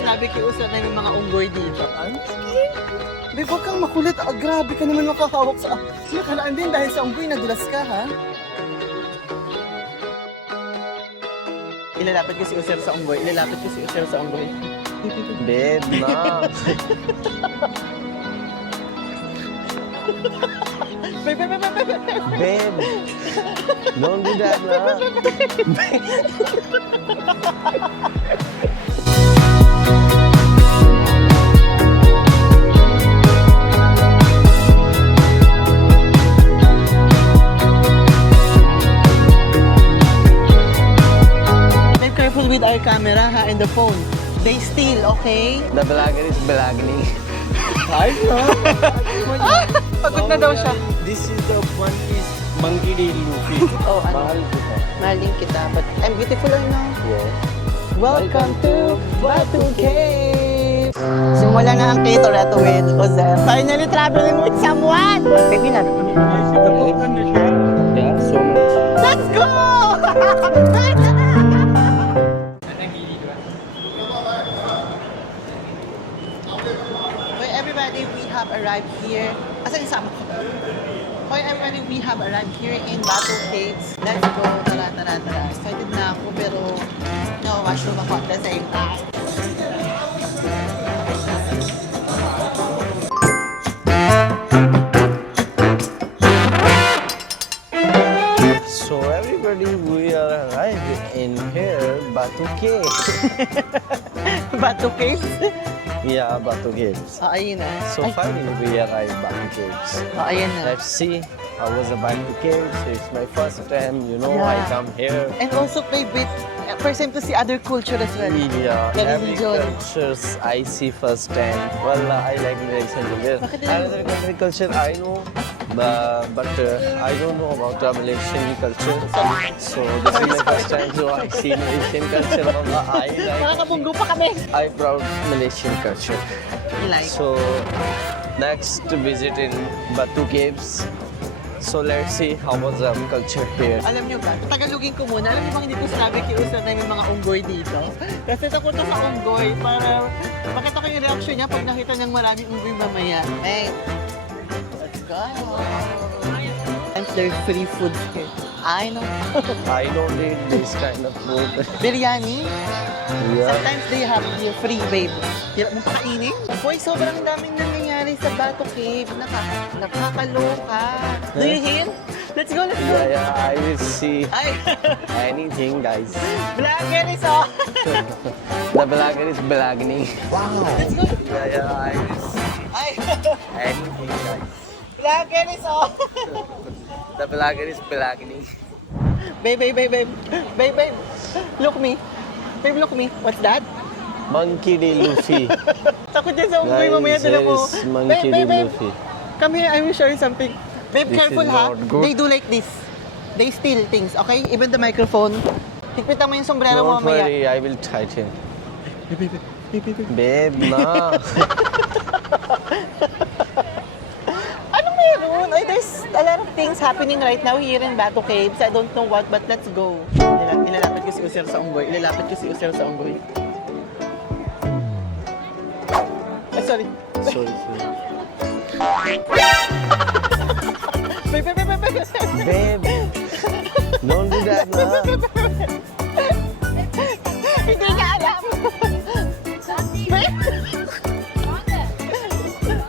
sinabi kiusan na yung mga unggoy dito. Babe, huwag kang makulit. Ah, grabe ka naman makahawak sa... Nakalaan din dahil sa unggoy, nadulas ka, ha? Ilalapit ko si Usher sa unggoy. Ilalapit ko si Usher sa unggoy. Babe, na. Babe, don't do that, na. Be careful with our camera, ha, and the phone. They steal, okay? The vlogger is vlogging. Ay, no. Pagod na daw siya. This is the One Piece Monkey D. Luffy. Oh, ano? Mahal kita. Maling kita, but I'm beautiful, I know. Yeah. Welcome to Batu Cave! Simula na ang K-Toretto with Jose. Finally traveling with someone! Baby na. Yeah, so much. Let's go! Hoy everybody, we have arrived here. Asan yung sama ko? Hoy everybody, we have arrived here in Batu Caves. Let's go! Tara, tara, tara. Excited na ako pero no, washroom ako at the same time. So everybody, we are arrived in here, Batu Cave. Batu Caves? Yeah, Batu Caves. Ah, ayun na. So Ay, finally, we arrived Batu Caves. ah, ayun na. Let's see. I was about to Caves. It's my first time, you know, I Yeah. come here. And also play bit, first time to see other culture as well. Yeah, The every religion. cultures I see first time. Well, I like Malaysian culture. Bakit Another country culture I know, but I don't know about the Malaysian culture. So this is my first time, so I see Malaysian culture. I like. Makakabunggo pa kami. I proud Malaysian culture. You like? So next to visit in Batu Caves. So let's see how was the culture here. Alam nyo ba, tagalugin ko muna. Alam nyo bang hindi ko sinabi kiusan na yung mga unggoy dito? Kasi takot na sa unggoy para makita ko yung reaction niya pag nakita niyang maraming unggoy mamaya. Hey, let's go! And there's free food here. I know. I don't eat this kind of food. Biryani. Yeah. Sometimes they have the free, babe. Hirap mo pakainin. Boy, sobrang daming nangyayari sa Batu Cave. Nakakaloka. Do you hear? Let's go, let's go. Yeah, I will see Ay, anything, guys. vlogger is on. The vlogger is vlogging. Wow. Let's go. Yeah, I will see Ay, anything, guys. vlogger is on. The vlogger is vlogging. Babe, babe, babe, babe. Babe, babe. Look me. Babe, look me. What's that? Monkey D. Luffy. Takot yan sa unggoy mamaya Guys, dala there mo. is Monkey D. Luffy. Come here, I will show you something. Babe, This careful is ha. not good. They do like this. They steal things, okay? Even the microphone. Higpitan mo yung sombrero mo Don't mamaya. worry, I will tighten. Babe, na. Anong meron? Ay, there's a lot of things happening right now here in Batu Caves. I don't know what, but let's go. Ilalapit ko si Usher sa unggoy. Ilalapit ko si Usher sa unggoy. Ay, sorry. Sorry. Babe, babe, babe, babe. Babe, don't do that, na. Hindi niya alam. Babe.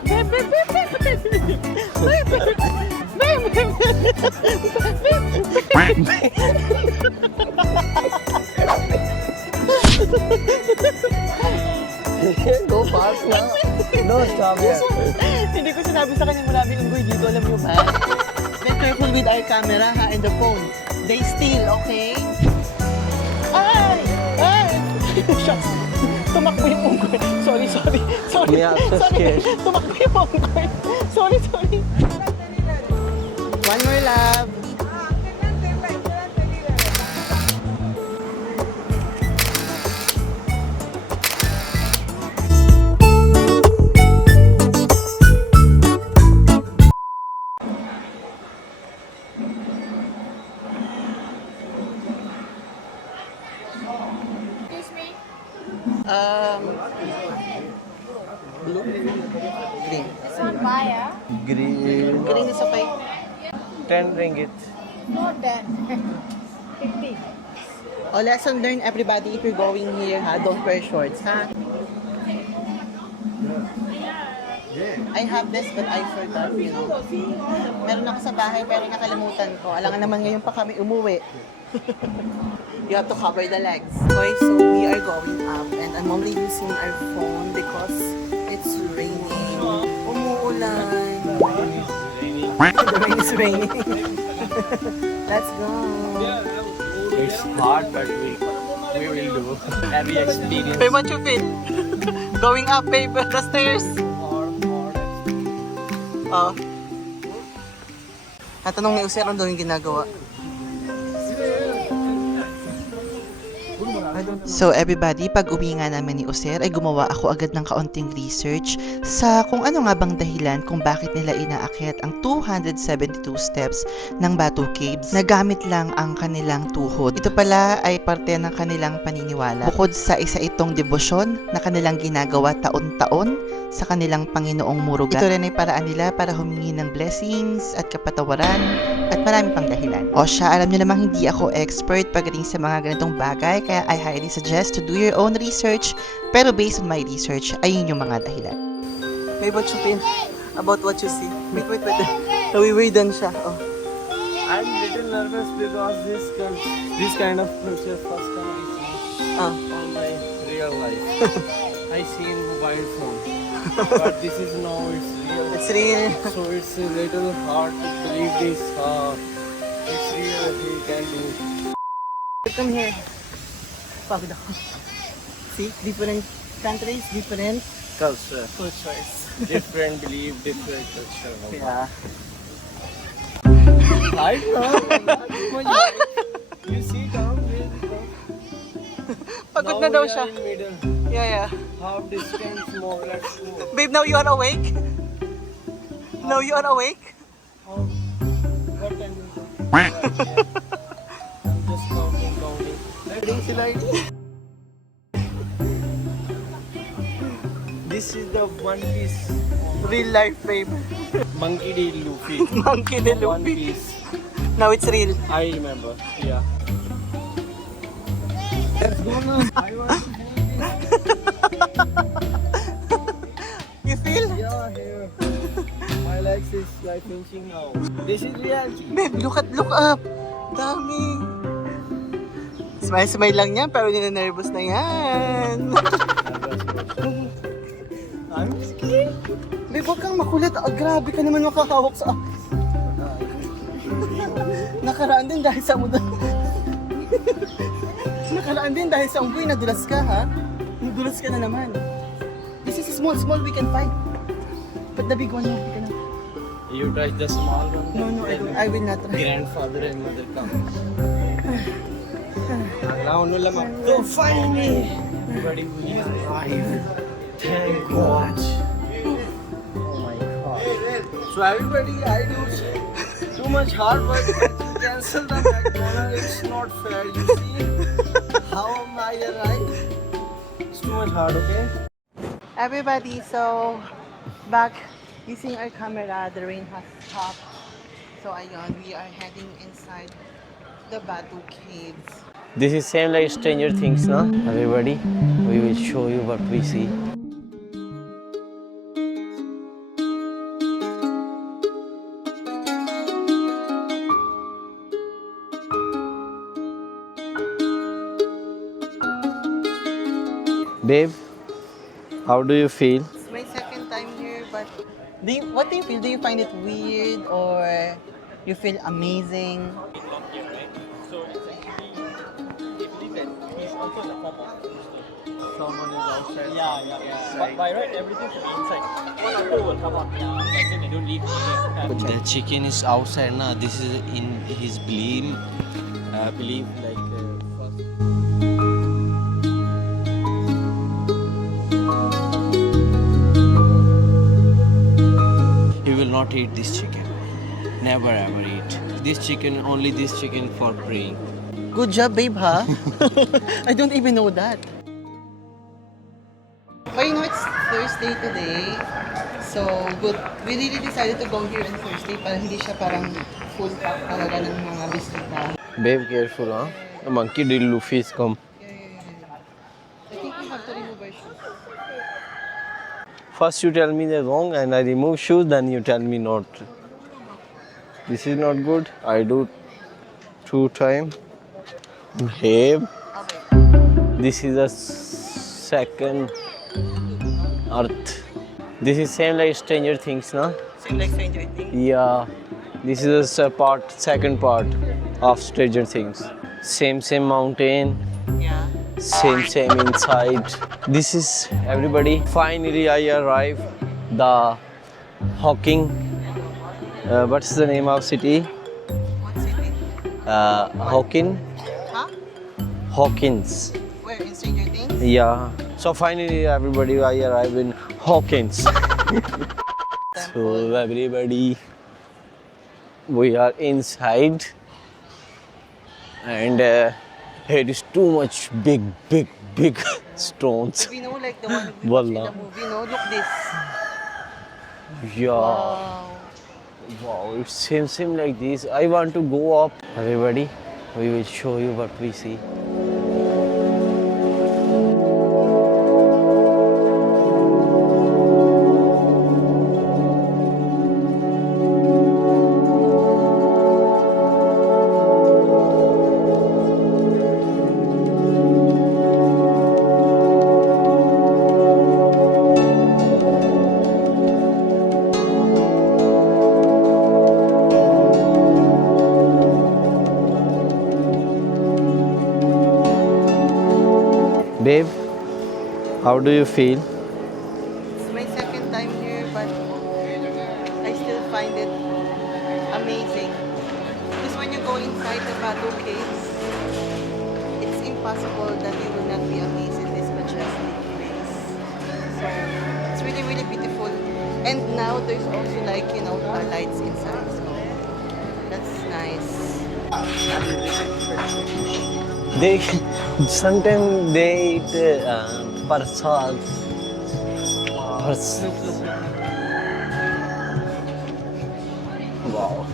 Babe, babe, babe, babe. Babe, babe. Babe, babe. Go fast na. No, stop here. Hindi ko sinabi sa kanya maraming unggoy dito, alam mo ba? Be careful with our camera, ha, and the phone. They steal, okay? Ay! Ay! Shucks! Tumakbo yung unggoy. Sorry, sorry. Sorry. Yeah, I'm so sorry. scared. Tumakbo yung unggoy. Sorry, sorry. One more love. Blue? Green. Papaya? Green. Green is okay. 10 ringgit. Not that. 50. Oh, lesson learned everybody, if you're going here, ha, don't wear shorts, ha? I have this, but I forgot, you know. Meron ako sa bahay, pero nakalimutan ko. Alangan naman ngayon pa kami umuwi. You have to cover the legs. Okay, so we are going up, and I'm only using our phone because it's raining. Umuulan. The rain is raining. Let's go. It's hard, but we will do. Every experience. Babe, what you feel? Going up, babe, the stairs. Oh. Natanong ni User, ano daw yung ginagawa? So everybody, pag uwi nga namin ni User ay gumawa ako agad ng kaunting research sa kung ano nga bang dahilan kung bakit nila inaakyat ang 272 steps ng Batu Caves na gamit lang ang kanilang tuhod. Ito pala ay parte ng kanilang paniniwala. Bukod sa isa itong debosyon na kanilang ginagawa taon-taon sa kanilang Panginoong Murugan. Ito rin ay paraan nila para humingi ng blessings at kapatawaran at marami pang dahilan. O siya, alam niyo namang hindi ako expert pagdating sa mga ganitong bagay, kaya I highly suggest to do your own research, pero based on my research, ayun yung mga dahilan. Babe, what you think about what you see? Wait. Nawiwirdan siya. Oh. I'm little nervous because this kind of picture first time I see Ah. on my real life. I see in mobile phone, but this is now it's real. It's real. So it's a little hard to believe this. It's real. We can do. Come here. Pagod ako. See? Different countries, different Culture, cultures. different belief, different culture. Yeah. I know. You see, down there. Pagod na daw siya. In middle. Yeah. Half distance more. Let's go. Babe, now you are awake? Now you are awake? What time is it? I'm just counting. This is the One Piece Real life, babe. Monkey D. Luffy. Monkey the One Luffy. Piece. Now it's real. I remember. Yeah. Let's go now. I want to You feel? Yeah, here. My legs is like pinching now. This is reality. Babe, look up. Dami. Smile lang yan, pero nina-nervous na yan. I'm scared. Babe, huwag kang makulit. Grabe ka naman makahawak sa... Nakaraan din dahil sa muda. Nakaraan din dahil sa unggoy, nadulas ka, ha? Nadulas ka na naman. This is small, we can fight. But the big one, no, we cannot. You touch the small one. No, I will not try. Grandfather and mother come. Now no lamang. Go find me. Everybody we are alive. Thank God. Oh my God. So everybody, I do too much hard work to cancel the McDonald's. It's not fair. You see how am I alive? It's too much hard, okay? Everybody, so back using our camera, the rain has stopped. So ayun, we are heading inside the Batu Caves. This is same like Stranger Things, no? Everybody, we will show you what we see. Babe, how do you feel? It's my second time here, but what do you feel? Do you find it weird or you feel amazing? Someone is outside. Yeah. By right, everything should be inside. One or two will come up. Yeah, I think they don't leave here. The chicken is outside now. This is in his belief. Belief like first. He will not eat this chicken. Never ever eat this chicken. Only this chicken for praying. Good job, babe, ha? I don't even know that. But you know, it's Thursday today. So, good. We really decided to go here on Thursday para hindi siya parang full pack talaga ng mga bisita. Babe, careful, huh? The monkey did Luffy's come. I think we have to remove our shoes. First you tell me they're wrong and I remove shoes, then you tell me not. This is not good. I do 2 times. Babe, this is a second Earth. This is same like Stranger Things, na? Same like Stranger Things. Yeah. This is a second part of Stranger Things. Same mountain. Yeah. Same inside. This is everybody. Finally I arrived the Hawking. What's the name of city? What city? Hawking. Huh? Hawkins. Where? In Stranger Things? Yeah. So finally everybody I arrived in Hawkins. So everybody, we are inside and it is too much big stones. We know like the one we watched in Wallah. the movie, no? Look this. Yeah. Wow. Wow, it seems like this. I want to go up. Everybody, we will show you what we see. Babe, how do you feel? It's my second time here, but I still find it amazing. Because when you go inside the Batu Caves, it's impossible that you will not be amazed in this majestic place. So it's really, really beautiful. And now there's also like, you know, lights inside. So that's nice. They sometimes they eat prasad. Wow.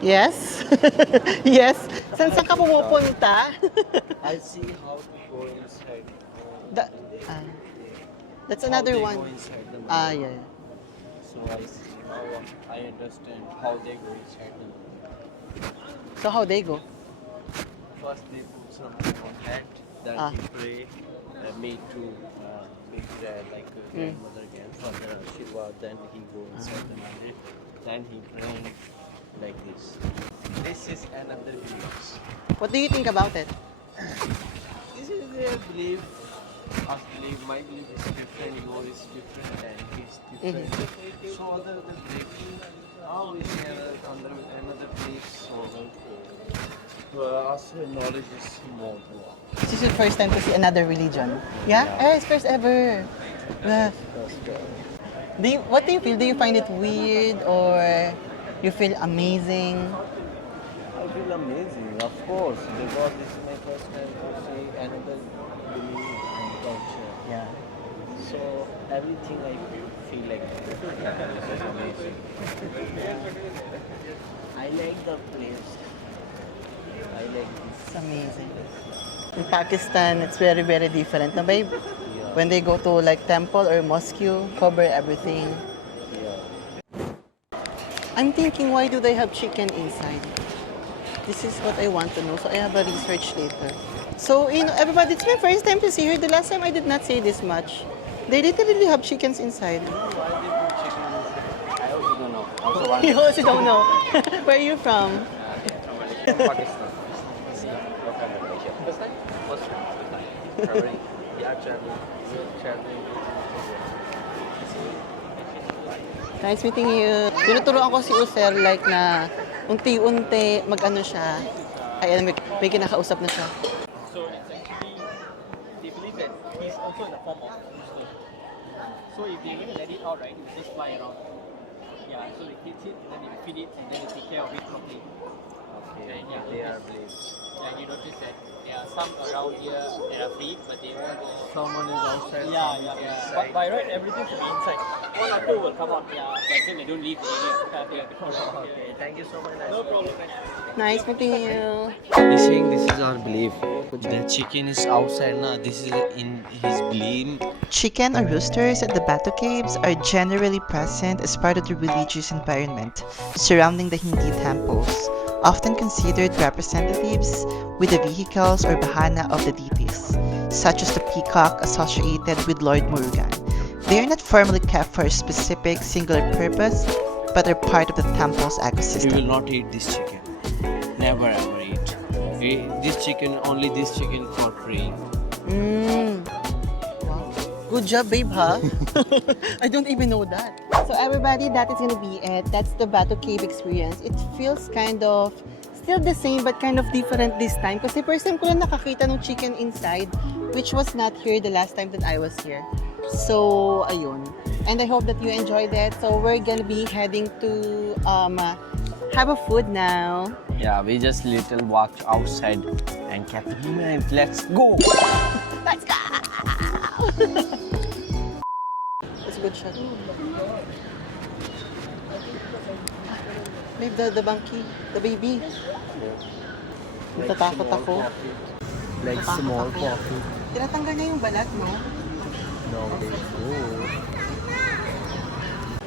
Yes? Yes? Saan ka pumupunta? I see how to go inside. Da- ah, that's another How they one. go inside the Ah, mountain. yeah. So I see how I understand how they go inside the mountain. So how they go? First they put something on head, then Ah. he pray, me to make like grandmother again for the Shiva, then he go inside the mountain, then he pray like this. This is another belief. What do you think about it? This is their belief. Us belief, my belief is different, yours is different, and his different. So other belief, now we share another belief. So us knowledge is more. This is your first time to see another religion? Yeah? Eh, it's first ever. What do you feel? Do you find it weird or you feel amazing? I feel amazing, of course, because this is my first time to see another belief and culture. Yeah. So everything I feel like this is amazing. I like the place. I like this. It's amazing. In Pakistan, it's very, very different. Na, babe? Yeah. When they go to like temple or mosque, cover everything. Yeah. I'm thinking, why do they have chicken inside? This is what I want to know. So I have a research later. So, you know, everybody, it's my first time to see her. The last time I did not say this much. They literally have chickens inside. Why they put chicken inside? I also don't know. Also You also don't know. Where are you from? Pakistan. Malaysia. First time? First time. Traveling. Yeah, traveling. Nice meeting you. Tinuturoan ko si User like na unti-unti mag-ano siya. Ay, may kinakausap na siya. So it's actually, they believe that he's also in the form of rooster. So if they really let it out, right, it will just fly around. Yeah, so they hit it, and then they feed it, and then they take care of it properly. Okay, Yeah, they are blessed. And you notice that there are some around here that are free, but they won't go. Someone is outside. Yeah. But by right, everything should be inside. One or two will come out. Yeah, but then they don't leave the area. Okay, thank you so much. No problem. Nice meeting you. He's saying this is our belief. The chicken is outside now. This is in his belief. Chicken or roosters at the Batu Caves are generally present as part of the religious environment surrounding the Hindi temples, often considered representatives with the vehicles or bahana of the deities, such as the peacock associated with Lord Murugan. They are not formally kept for a specific singular purpose, but are part of the temple's We ecosystem. will not eat this chicken. Never ever eat. This chicken, only this chicken for free. Wow. Good job, babe, huh? I don't even know that. So everybody, that is gonna be it. That's the Batu Cave experience. It feels kind of still the same but kind of different this time. Kasi first time ko lang nakakita ng chicken inside, which was not here the last time that I was here. So, ayun. And I hope that you enjoyed it. So we're gonna be heading to have a food now. Yeah, we just little walked outside and kept moving. Let's go. Let's go! That's a good shot. Babe, the monkey, the baby. Natatakot ako. Like Natatakot small ako. coffee. Tinatanggal niya yung balat, no? No, they go.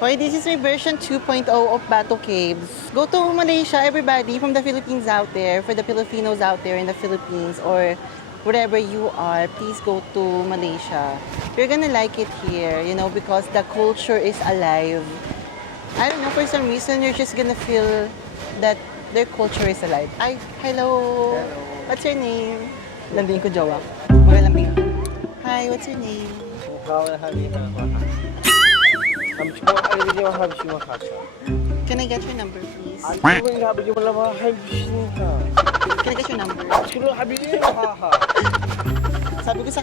Okay, this is my version 2.0 of Batu Caves. Go to Malaysia, everybody from the Philippines out there, for the Filipinos out there in the Philippines or wherever you are, please go to Malaysia. You're gonna like it here, you know, because the culture is alive. I don't know, for some reason, you're just gonna feel that their culture is alive. Ay, hello! What's your name? Lambing ko, jowa. Magalambing ako. Hi, what's your name? Can I get your number, please? Can I get your number? Sabi ko sa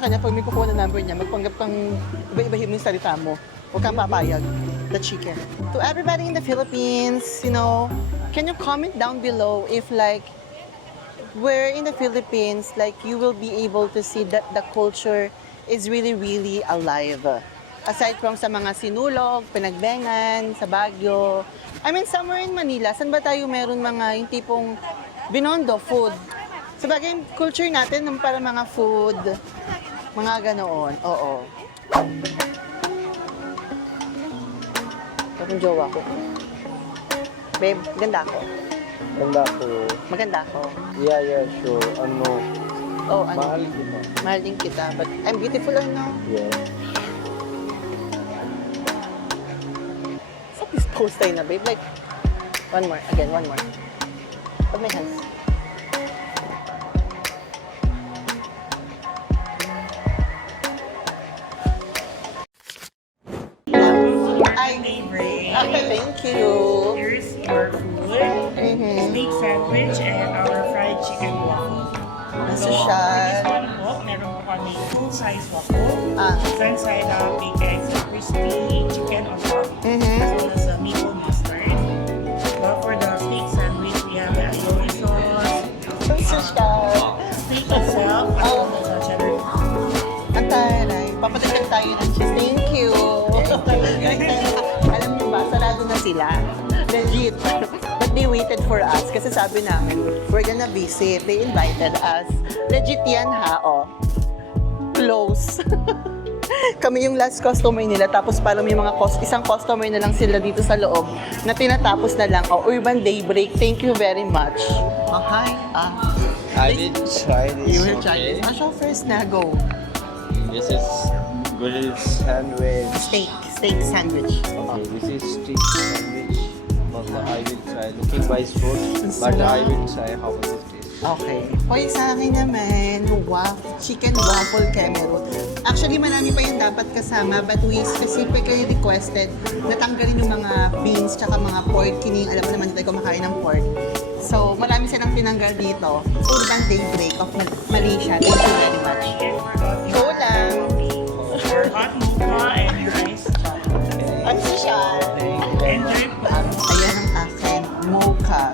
kanya, pag may kukuha na number niya, magpanggap kang iba-ibahin mo yung salita mo. Huwag kang papayag. The chicken. To everybody in the Philippines, you know, can you comment down below if like, where in the Philippines, like you will be able to see that the culture is really, really alive. Aside from sa mga sinulog, pinagbengan, sa Baguio. I mean, somewhere in Manila, saan ba tayo meron mga yung tipong binondo, food? Sa bagay, yung culture natin, yung para mga food, mga ganoon. Oo. Ito yung jowa ko. Babe, ganda ako. Ganda ko. Maganda ako. Yeah, sure. Ano, Oh, ano? mahal kita. Mahal din kita. But I'm beautiful, ano? Yeah. So, please post tayo na, babe. Like, one more. Again, one more. Pag may hands. Ay, thank you. Here's your food, steak sandwich, and our fried chicken waffle. Nasa So, siya. for this one po, meron po kami full-size waffle. Ah. Inside bacon, crispy chicken on top, Mhm. as well as maple mustard. But for the steak sandwich, we have aioli sauce, Nasa siya. steak itself, as well as cheddar. Ang taray. Papatigyan tayo ng cheese. Thank you. Alam niyo ba, sarado na sila. Legit. But they waited for us kasi sabi namin, we're gonna visit. They invited us. Legit yan ha, oh. Close. Kami yung last customer nila, tapos parang may mga isang customer na lang sila dito sa loob na tinatapos na lang. Oh, Urban Daybreak, thank you very much. Oh, hi. I will try this. You will try this. Show first na, go. This is good sandwich. Steak. steak sandwich. Okay, this is steak sandwich. But I will try. Looking wise food, but I will try how it tastes. Okay. Hoy, sa akin naman, chicken waffle cameron. Actually, marami pa yung dapat kasama, but we specifically requested na tanggalin yung mga beans tsaka mga pork kining. Alam mo naman, hindi tayo kumakain ng pork. So, marami silang tinanggal dito. Urban Daybreak of Malaysia. Thank you very much. Go lang. Your hot mocha and rice. Ano siya? Enjoy po. Ayan ang akin, mocha.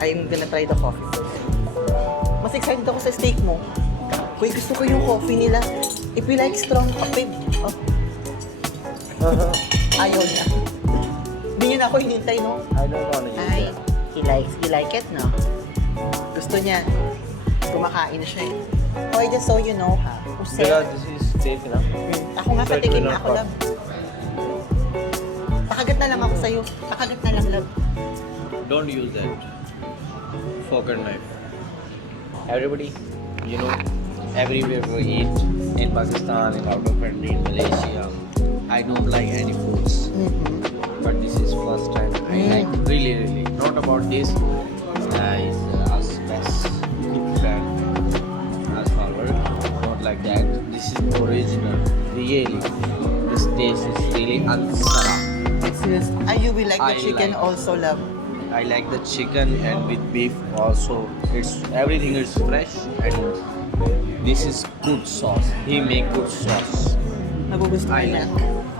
I'm gonna try the coffee first. Mas excited ako sa steak mo. Kuy, gusto ko yung coffee nila. If you like strong coffee, oh. Ayaw niya. Hindi niya na ako hinintay, no? I don't want to use Ay, that. he like it, no? Gusto niya. Kumakain na siya eh. Oh, just so you know, ha? Usel. Because this is steak, na? Ako nga, So it patikim will na not ako, pop. love. Pakagat na lang ako sa'yo. Pakagat na lang, love. Don't use that fork and knife. Everybody, you know, everywhere we eat in Pakistan, in out of country, in Malaysia, I don't like any foods. But this is first time I like really. Not about this. Is as best big fan as our. Not like that. This is original. Really, this taste is really ansara. Serious. You will like the I chicken like. also, love. I like the chicken and with beef also. It's everything is fresh and this is good sauce. He make good sauce. Nagugustuhan I niya. like.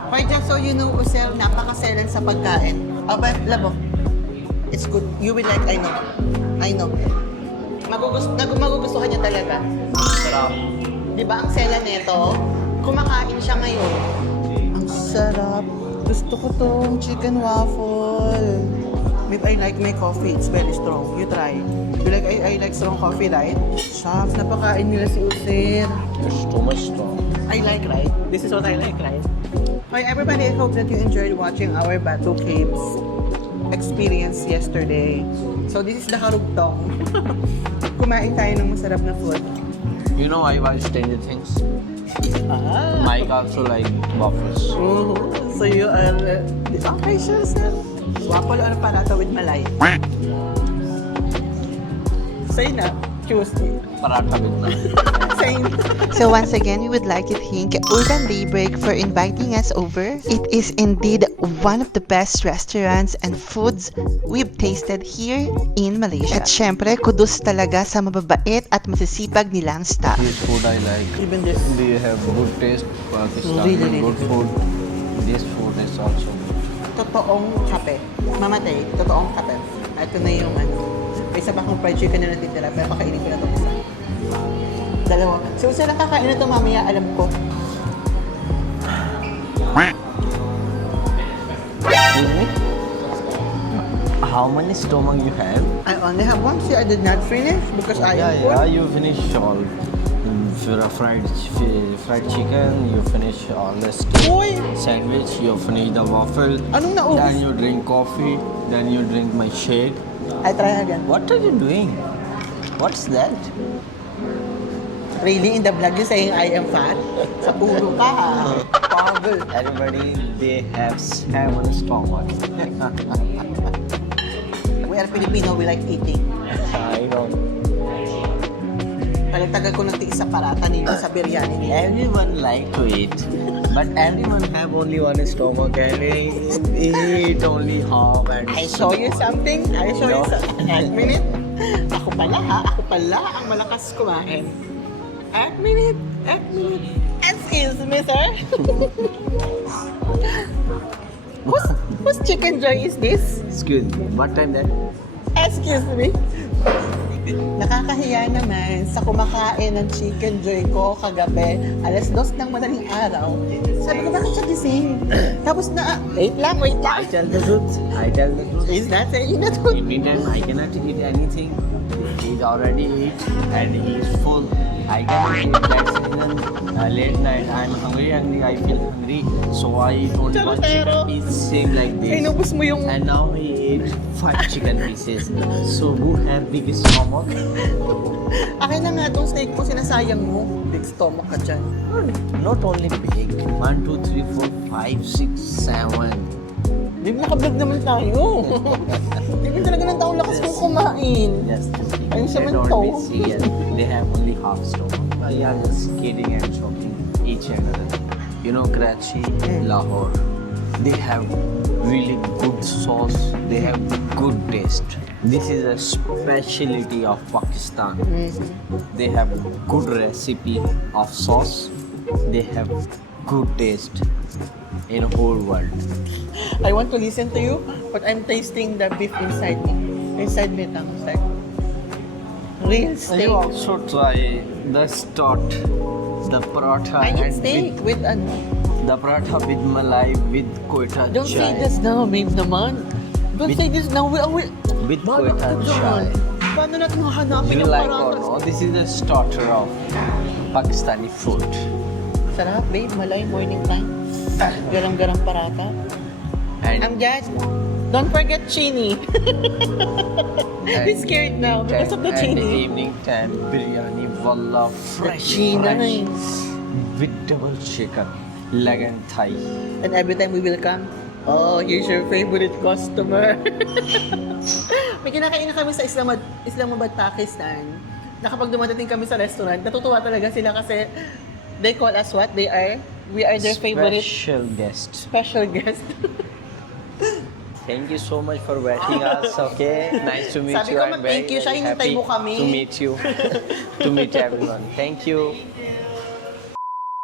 But just so you know, Usel, napakaselan sa pagkain. But, labo, it's good. You will like, I know. Magugustuhan niya talaga. Sarap. Di ba ang selan nito? Kumakain siya ngayon. Ang sarap. Gusto ko tong chicken waffle. Maybe I like my coffee. It's very strong. You try. You like, I like strong coffee, right? Shucks, napakain nila si Usir. It's too much strong. I like, right? This is what I like, right? Hi everybody, I hope that you enjoyed watching our Batu Caves experience yesterday. So this is the harugtong. Kumain tayo ng masarap na food. You know I watch Stranger Things. Ah. Mike also like waffles. So you are... okay, sure, sir. Waffle or paratha with malay? Say na. Choose. Paratha with naan. Same. So once again, we would like to thank Urban Daybreak for inviting us over. It is indeed one of the best restaurants and foods we've tasted here in Malaysia. At syempre, kudos talaga sa mababait at masisipag nilang staff. This food I like. Even this. They have good taste. Pakistan Really good good. food. This food is also good. Totoong kape. Mamatay, totoong kape. Ito na yung ano. May isa pa akong fried chicken na natitira, pero pakainin ko na itong isa. Dalawa. So, isa lang kakain na ito mamaya, alam ko. Excuse me? How many stomach you have? I only have one. See, I did not finish because I am full. You finish all. For a fried chicken, you finish all the steak. Uy! Sandwich, you finish the waffle. Anong naubos? Then you drink coffee. Then you drink my shake. I try again. What are you doing? What's that? Really, in the vlog you saying I am fat? Sa puro ka, ha? Pagod. Everybody, they have 7 stomach. We are Filipino, we like eating. I know. Tagal ko ng tiis sa parata nila sa biryani nila. Everyone like to eat, but everyone have only one stomach and eat only half. And I show you something. I show you something. At minute. Ako pala ha. Ako pala ang malakas kumain. At minute. At minute. Excuse me, sir. Whose chicken joy is this? Excuse me. What time that? Excuse me. Nakakahiya naman sa kumakain ng chicken joy ko kagabi, 2:00 ng madaling araw. Sabi ko, bakit siya gising? Tapos na, wait lang. I tell the truth. I tell the truth. Is that saying the truth? In meantime, I cannot eat anything. He's already eat and he's full. I cannot eat. That's reason. Late night, I'm hungry. I feel hungry. So I eat only one chicken piece, same like this. Inubos mo yung... And now he ate 5 chicken pieces. So who have biggest stomach? Akin na nga itong steak mo, sinasayang mo. Big stomach ka dyan. Not only big. 1, 2, 3, 4, 5, 6, 7. Di ba nakablog naman tayo? Di ba talaga ng taong lakas kong kumain? Just Ayun siya they man don't to. be serious. They have only half stomach. They are just kidding and joking each and other. You know, Karachi, Lahore, they have really good sauce. They have good taste. This is a specialty of Pakistan. They have good recipe of sauce. They have good taste in the whole world. I want to listen to you, but I'm tasting the beef inside me. Inside me, inside. Real steak. You also try the stot, the paratha I eat and steak with ano. the paratha with malai with koita Don't say chai. this now, babe naman. Don't say this now. With koita chai. Paano natin hahanapin You ang like or paratas? no? This is the starter of Pakistani food. Sarap, babe. Malay, morning time. Garam-garam parata. And I'm just... Don't forget chini. I'm scared now because of the and chini. evening time biryani, wallah, fresh, chini. with double chicken, leg and thigh. And every time we will come, oh, here's your favorite customer. May kinakain na kami sa Islamabad, Pakistan. Na kapag dumadating kami sa restaurant, natutuwa talaga sila kasi they call us what? We are their favorite Special guest. Thank you so much for waiting us. Okay, nice to meet Sabi you. ko, I'm very, mag-thank you siya, very hinintay happy mo kami. to meet you, to meet everyone. Thank you.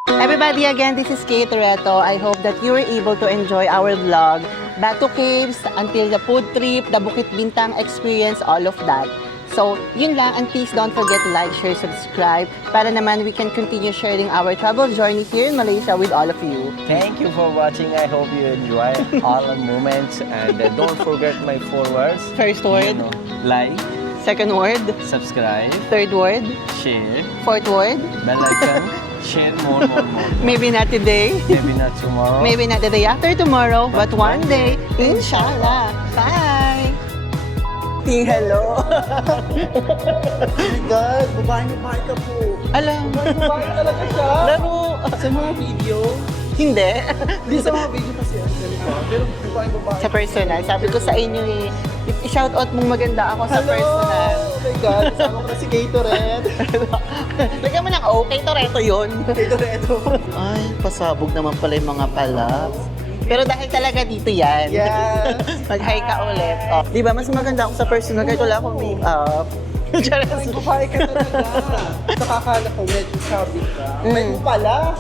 Everybody, again, this is Kate Toretto. I hope that you were able to enjoy our vlog. Batu Caves, until the food trip, the Bukit Bintang experience, all of that. So, yun lang. And please don't forget to like, share, subscribe para naman we can continue sharing our travel journey here in Malaysia with all of you. Thank you for watching. I hope you enjoy all the moments. And don't forget my 4 words. First word, You know, like, second word, subscribe, third word, share, fourth word. bell icon, share more. Maybe not today, Maybe not tomorrow. maybe not the day after tomorrow, but one day, inshallah. Bye! Hello! God, babae ka po. Alam, Babae talaga siya. laro. Sa mga video, Hindi. hindi sa mga video kasi ang ganito. Pero babae. Sa personal. Sabi ko sa inyo i-shoutout mong maganda ako sa personal. Oh my God, kasama ko na si Kate Toretto. Lagyan mo ng okay, Toretto yun. Kate Toretto. Ay, pasabog naman pala yung mga palabs. Pero dahil talaga dito yan. Yes. Mag-hi ka ulit. Oh. Di ba, mas maganda ako sa personal kahit wala akong make-up. Babae ka talaga. Nakakala ko medyo sabi ka. May mo pala.